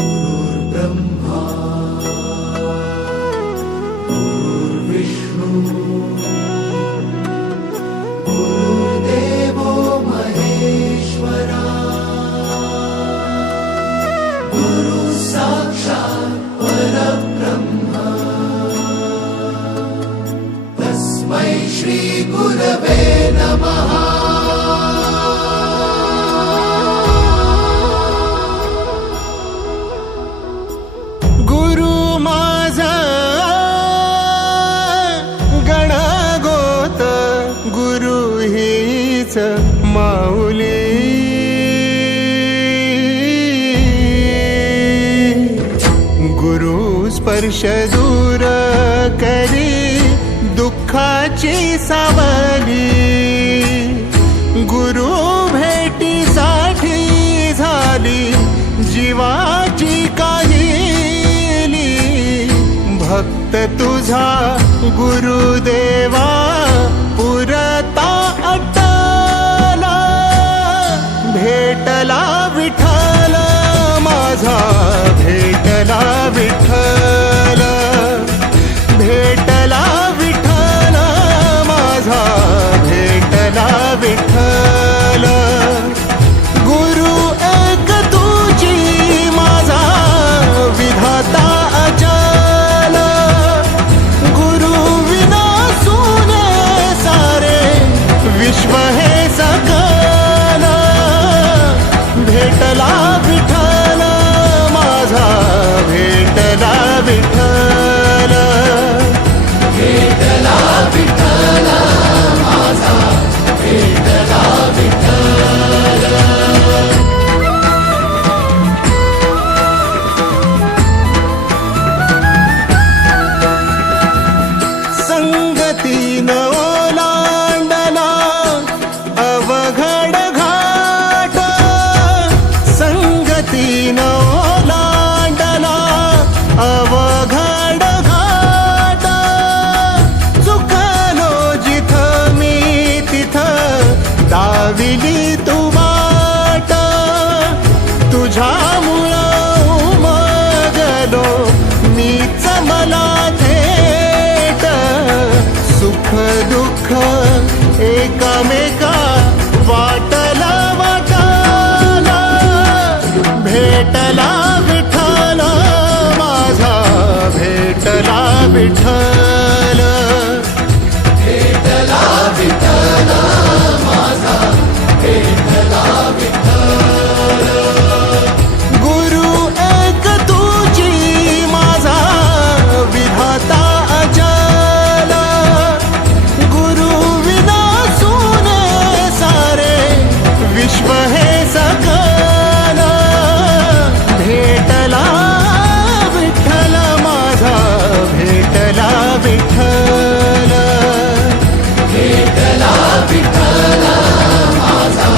गुरुर्ब्रह्मा गुरुर्विष्णू गुरुर्देवो महेश्वरा गुरु साक्षात् परब्रह्म तस्मै श्री गुरवे नमः। माऊली गुरु स्पर्श दूर करी दुःखाची सावली, गुरु भेटीसाठी झाली जीवाची काहिली। भक्त तुझा गुरुदेवा पुरता भेटला विठ्ठल माझा, भेटला विठ्ठल, भेटला विठ्ठल माझा, भेटला विठ्ठल। गुरु एक तुझी माझा विधाता अचल, गुरु विना सुने सारे विश्व हे सकल। भेटला विठ्ठल माझा, भेटला विठ्ठल, भेटला विठ्ठल माझा, भेटला विठ्ठल। संगतीन ओलांडला अवघड घाट, संगतीन ओलांडला अवघड घाट। चुकलो जिथं मी तिथं दाविली तू वाट, तुझ्यामुळं उमगलो मीच मला थेट। सुख दुःख एकामेका वाटला वाटाला, भेटला विठ्ठल माझा, भेटला विठ्ठल, भेटला विठ्ठल माझा, भेटला विठ्ठल। गुरु एक तुझी माझा विधाता अचल, गुरु विना सुने सारे विश्व हे सकल। भेटला विठ्ठल माझा, भेटला विठ्ठल, भेटला विठ्ठल माझा,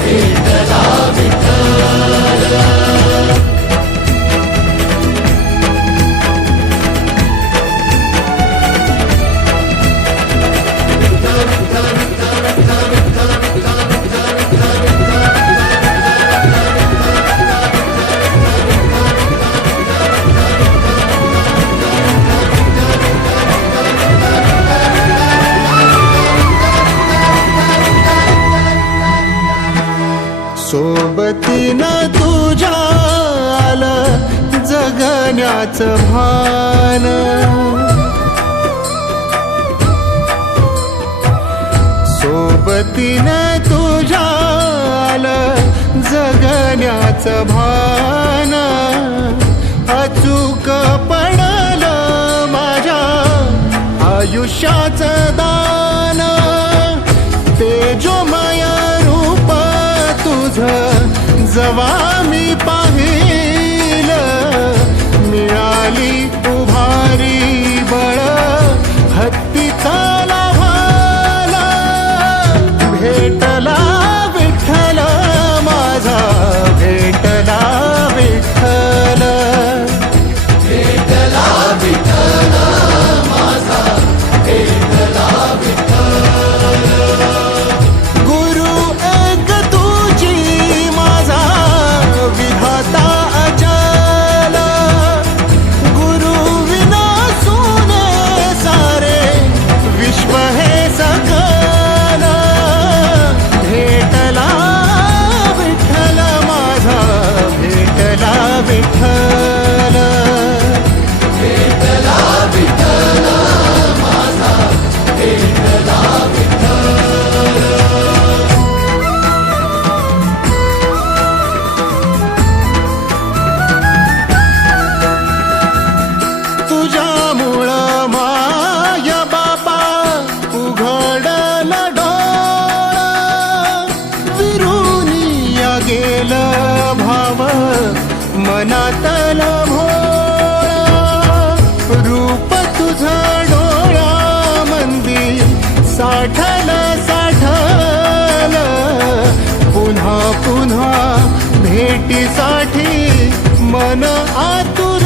भेटला विठ्ठल। सोबतीनं तुझ्या आलं जगण्याचं भान, सोबतीनं तुझ्या आलं जगण्याचं भान। अचूक पडलं माझ्या आयुष्याचं दान, तेजोमय रूप तुझं जवा मी पाहिलं। मिळाली उभारी बळ हत्तीचा लाभाला, भेटला विठ्ठल माझा, भेटला विठ्ठल, भेटला विठ्ठल माझा, भेटला विठ्ठल। गुरु एक तुझी माझा मनातला भोळा रूप तुझं डोळ्यामंदी साठलं पुन्हा पुन्हा भेटीसाठी मन आतुर